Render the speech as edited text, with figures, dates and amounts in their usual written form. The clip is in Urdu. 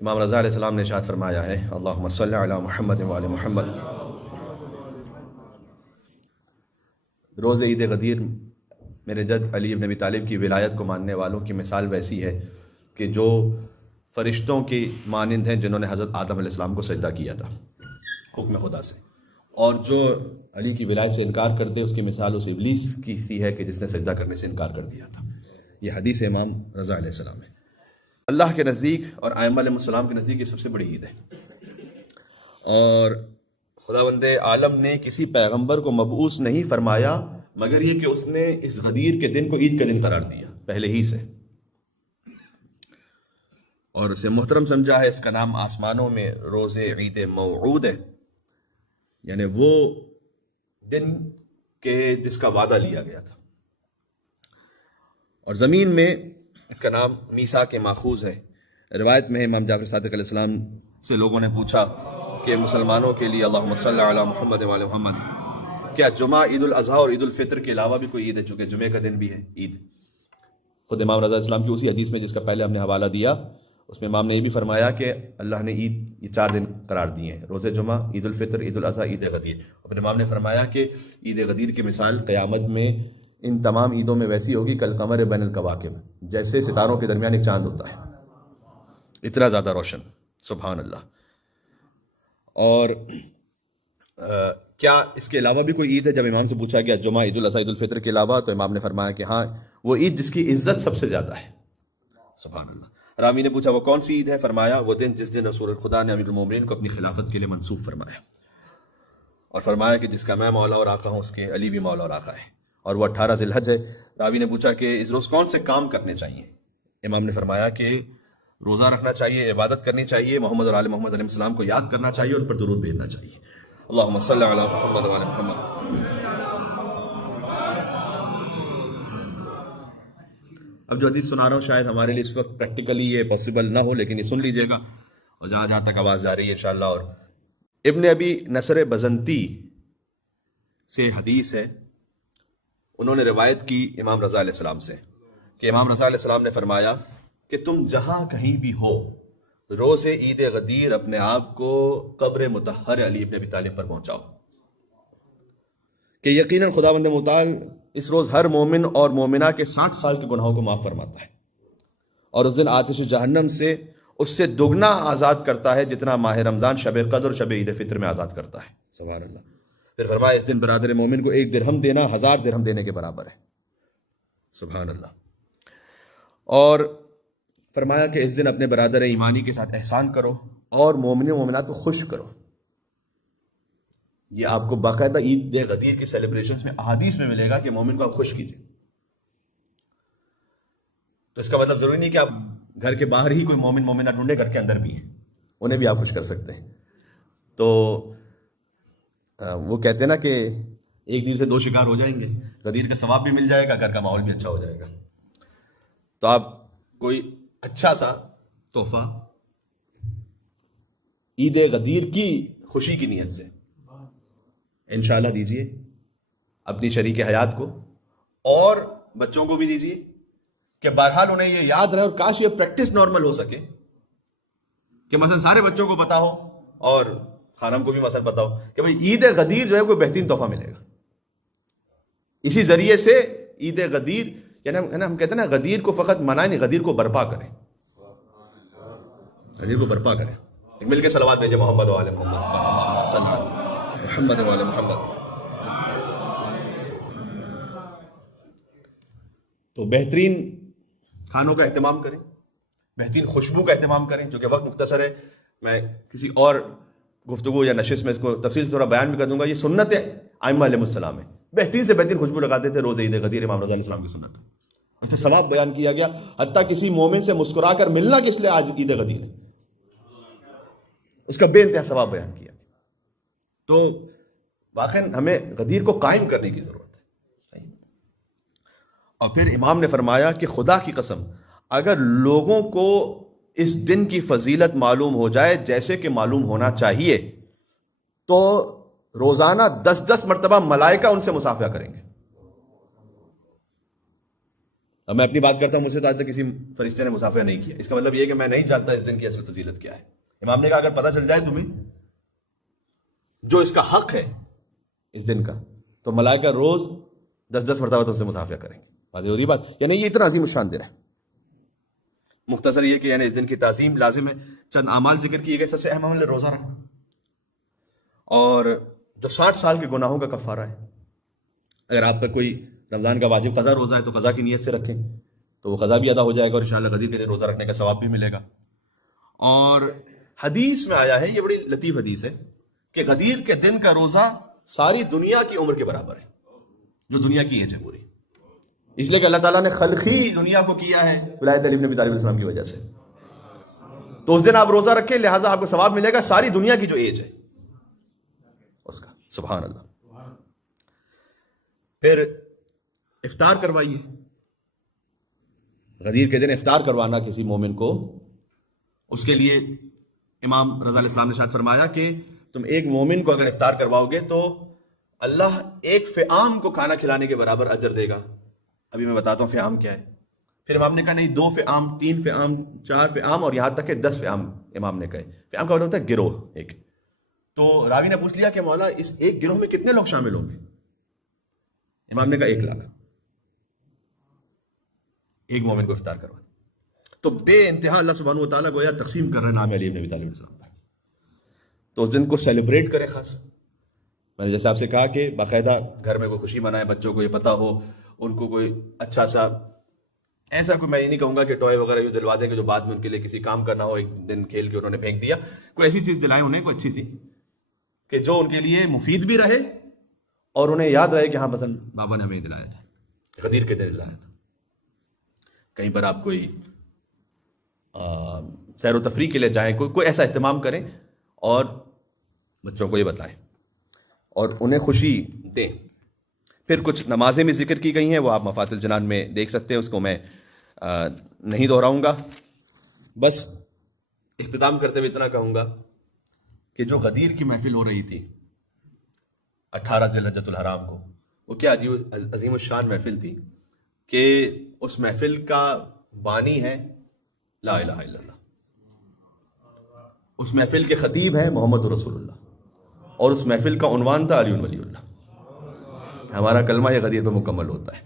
امام رضا علیہ السلام نے ارشاد فرمایا ہے، اللہم صلی علی محمد و علی محمد، روز عید غدیر میرے جد علی بن ابی طالب کی ولایت کو ماننے والوں کی مثال ویسی ہے کہ جو فرشتوں کی مانند ہیں جنہوں نے حضرت آدم علیہ السلام کو سجدہ کیا تھا حکم خدا سے، اور جو علی کی ولایت سے انکار کرتے اس کی مثال اس ابلیس کی سی ہے کہ جس نے سجدہ کرنے سے انکار کر دیا تھا۔ یہ حدیث امام رضا علیہ السلام ہے۔ اللہ کے نزدیک اور ائمہ علیہ السلام کے نزدیک یہ سب سے بڑی عید ہے، اور خداوند عالم نے کسی پیغمبر کو مبعوث نہیں فرمایا مگر یہ کہ اس نے اس غدیر کے دن کو عید کا دن قرار دیا پہلے ہی سے، اور اسے محترم سمجھا ہے۔ اس کا نام آسمانوں میں روز عید موعود ہے، یعنی وہ دن کے جس کا وعدہ لیا گیا تھا، اور زمین میں اس کا نام میثاق کے ماخوذ ہے۔ روایت میں ہے امام جعفر صادق علیہ السلام سے لوگوں نے پوچھا کہ مسلمانوں کے لیے اللہم صلی علی محمد و علی محمد، کیا جمعہ عید الاضحیٰ اور عید الفطر کے علاوہ بھی کوئی عید ہے؟ چونکہ جمعہ کا دن بھی ہے عید۔ خود امام رضا اسلام کی اسی حدیث میں جس کا پہلے ہم نے حوالہ دیا، اس میں امام نے یہ بھی فرمایا کہ اللہ نے عید یہ 4 دن قرار دیے ہیں، روز جمعہ، عید الفطر، عید الاضحیٰ، عید غدیر۔ اپنے امام نے فرمایا کہ عید غدیر کی مثال قیامت میں ان تمام عیدوں میں ویسی ہوگی کل قمر بین الکواکب، جیسے ستاروں کے درمیان ایک چاند ہوتا ہے، اتنا زیادہ روشن، سبحان اللہ۔ اور کیا اس کے علاوہ بھی کوئی عید ہے؟ جب امام سے پوچھا گیا جمعہ، عید الاضحیٰ، عید الفطر کے علاوہ، تو امام نے فرمایا کہ ہاں، وہ عید جس کی عزت سب سے زیادہ ہے، سبحان اللہ۔ راوی نے پوچھا وہ کون سی عید ہے؟ فرمایا وہ دن جس دن رسول خدا نے امیر المومنین کو اپنی خلافت کے لیے منصوب فرمایا، اور فرمایا کہ جس کا میں مولا اور آقا ہوں اس کے علی بھی مولا اور آقا ہے، اور وہ 18 ذی الحج ہے۔ راوی نے پوچھا کہ اس روز کون سے کام کرنے چاہیے؟ امام نے فرمایا کہ روزہ رکھنا چاہیے، عبادت کرنی چاہیے، محمد اور آل محمد علیہ السلام کو یاد کرنا چاہیے، اور ان پر درود بھیجنا چاہیے۔ اللہم صلی علی محمد و علی محمد۔ اب جو حدیث سنا رہا ہوں شاید ہمارے لیے اس وقت پریکٹیکلی یہ پاسبل نہ ہو، لیکن یہ سن لیجئے گا، اور جہاں جہاں تک آواز جا رہی ہے انشاءاللہ۔ اور ابن ابی نصر بزنتی سے حدیث ہے، انہوں نے روایت کی امام رضا علیہ السلام سے کہ امام رضا علیہ السلام نے فرمایا کہ تم جہاں کہیں بھی ہو، روز عید غدیر اپنے آپ کو قبر مطہر علی ابن ابی طالب پر پہنچاؤ، کہ یقیناً خداوند متعال اس روز ہر مومن اور مومنہ کے 60 سال کے گناہوں کو معاف فرماتا ہے، اور اس دن آتش جہنم سے اس سے دگنا آزاد کرتا ہے جتنا ماہ رمضان شب قدر اور شب عید فطر میں آزاد کرتا ہے، سبحان اللہ۔ پھر فرمایا اس دن برادر مومن کو 1 درہم دینا 1000 درہم دینے کے برابر ہے، سبحان اللہ۔ اور فرمایا کہ اس دن اپنے برادر ایمانی کے ساتھ احسان کرو اور مومنین و مومنات کو خوش کرو۔ یہ آپ کو باقاعدہ عید غدیر کی سیلیبریشنز میں احادیث میں ملے گا کہ مومن کو آپ خوش کیجئے۔ تو اس کا مطلب ضروری نہیں کہ آپ گھر کے باہر ہی کوئی مومن مومنہ ڈھونڈے، گھر کے اندر بھی ہیں، انہیں بھی آپ خوش کر سکتے ہیں۔ تو وہ کہتے ہیں نا کہ ایک دن سے 2 شکار ہو جائیں گے، غدیر کا ثواب بھی مل جائے گا، گھر کا ماحول بھی اچھا ہو جائے گا۔ تو آپ کوئی اچھا سا تحفہ عید غدیر کی خوشی کی نیت سے انشاءاللہ دیجئے اپنی شریک حیات کو، اور بچوں کو بھی دیجئے، کہ بہرحال انہیں یہ یاد رہے، اور کاش یہ پریکٹس نارمل ہو سکے کہ مثلا سارے بچوں کو پتا ہو اور خانم کو بھی مثلا پتا ہو کہ بھئی عید غدیر جو ہے کوئی بہترین تحفہ ملے گا۔ اسی ذریعے سے عید غدیر، یعنی ہم کہتے ہیں نا غدیر کو فقط منائیں نہیں، غدیر کو برپا کریں، غدیر کو برپا کریں۔ مل کے صلوات بھیجیں محمد و آل محمد، صلی اللہ محمد و آل محمد۔ تو بہترین کھانوں کا اہتمام کریں، بہترین خوشبو کا اہتمام کریں۔ چونکہ وقت مختصر ہے، میں کسی اور گفتگو یا نشست میں اس کو تفصیل سے تھوڑا بیان بھی کر دوں گا۔ یہ سنت ہے ائمہ علیہ السلام ہے، بہترین سے بہترین خوشبو لگاتے تھے روز عید غدیر، امام رضا علیہ السلام کی سنت ہے۔ اس میں ثواب بیان کیا گیا، حتیٰ کسی مومن سے مسکرا کر ملنا کس لیے آج عید غدیر ہے، اس کا بے انتہا ثواب بیان کیا۔ تو واقعا ہمیں غدیر کو قائم کرنے کی ضرورت ہے۔ اور پھر امام نے فرمایا کہ خدا کی قسم اگر لوگوں کو اس دن کی فضیلت معلوم ہو جائے جیسے کہ معلوم ہونا چاہیے، تو روزانہ 10 مرتبہ ملائکہ ان سے مصافحہ کریں گے۔ اب میں اپنی بات کرتا ہوں، مجھ سے تو آج تک کسی فرشتے نے مصافحہ نہیں کیا، اس کا مطلب یہ ہے کہ میں نہیں جانتا اس دن کی اصل فضیلت کیا ہے۔ امام نے کہا اگر پتہ چل جائے تمہیں جو اس کا حق ہے اس دن کا، تو ملائکہ روز 10 مرتبہ تو اس سے مصافحہ کریں گے۔ واضح ہو رہی بات؟ یعنی یہ اتنا عظیم الشان دن ہے۔ مختصر یہ کہ یعنی اس دن کی تعظیم لازم ہے۔ چند اعمال ذکر کیے گئے، سب سے اہم عمل ہے روزہ رکھنا، اور جو 60 سال کے گناہوں کا کفارہ ہے۔ اگر آپ کا کوئی رمضان کا واجب قضا روزہ ہے تو قضا کی نیت سے رکھیں تو وہ قضا بھی ادا ہو جائے گا، اور انشاءاللہ غدیر کے دن روزہ رکھنے کا ثواب بھی ملے گا۔ اور حدیث میں آیا ہے، یہ بڑی لطیف حدیث ہے، کہ غدیر کے دن کا روزہ ساری دنیا کی عمر کے برابر ہے، جو دنیا کی ایج ہے پوری، اس لیے کہ اللہ تعالیٰ نے خلقی دنیا کو کیا ہے ولایت علی بن ابی طالب السلام کی وجہ سے۔ تو اس دن آپ روزہ رکھیں، لہٰذا آپ کو ثواب ملے گا ساری دنیا کی جو ایج ہے اس کا۔ سبحان اللہ۔ پھر افطار کروائیے، غدیر کے دن افطار کروانا کسی مومن کو، اس کے لیے امام رضا علیہ السلام نے ارشاد فرمایا کہ تم ایک مومن کو اگر افطار کرواؤ گے تو اللہ ایک فئام کو کھانا کھلانے کے برابر اجر دے گا۔ ابھی میں بتاتا ہوں فئام کیا ہے۔ پھر امام نے کہا نہیں، 2 فئام، 3 فئام، 4 فئام، اور یہاں تک کہ 10 فئام امام نے کہے۔ فئام کا مطلب ہوتا ہے گروہ ایک۔ تو راوی نے پوچھ لیا کہ مولا اس ایک گروہ میں کتنے لوگ شامل ہوں گے؟ امام نے کہا 1 لاکھ، ایک مومن کو افطار کروانا۔ تو بے انتہا اللہ سبحانہ و تعالیٰ گویا تقسیم کر رہے ہیں نام علی بن ابی طالب السلام پر۔ تو اس دن کو سیلیبریٹ کریں خاص۔ میں نے جیسے آپ سے کہا کہ باقاعدہ گھر میں کوئی خوشی منائے، بچوں کو یہ پتہ ہو، ان کو کوئی اچھا سا ایسا کوئی، میں یہ نہیں کہوں گا کہ ٹوائے وغیرہ یوں دلوا دیں کہ جو بعد میں ان کے لیے کسی کام کرنا ہو، ایک دن کھیل کے انہوں نے پھینک دیا، کوئی ایسی چیز دلائیں انہیں، کوئی اچھی سی کہ جو ان کے لیے مفید بھی رہے اور انہیں یاد رہے کہ ہاں مثلا بابا نے ہمیں دلایا تھا، غدیر کے دن دلایا تھا۔ کہیں پر آپ کوئی سیر و تفریح کے لیے جائیں، کوئی ایسا اہتمام کریں اور بچوں کو یہ بتائیں اور انہیں خوشی دیں۔ پھر کچھ نمازیں بھی ذکر کی گئی ہیں، وہ آپ مفات الجنان میں دیکھ سکتے ہیں، اس کو میں نہیں دہراؤں گا۔ بس اختتام کرتے ہوئے اتنا کہوں گا کہ جو غدیر کی محفل ہو رہی تھی 18 ذی الحجۃ الحرام کو، وہ کیا عظیم الشان محفل تھی کہ اس محفل کا بانی ہے لا الہ الا اللہ، اس محفل کے خطیب ہیں محمد رسول اللہ، اور اس محفل کا عنوان تھا علی ولی اللہ۔ ہمارا کلمہ یہ غدیر پہ مکمل ہوتا ہے۔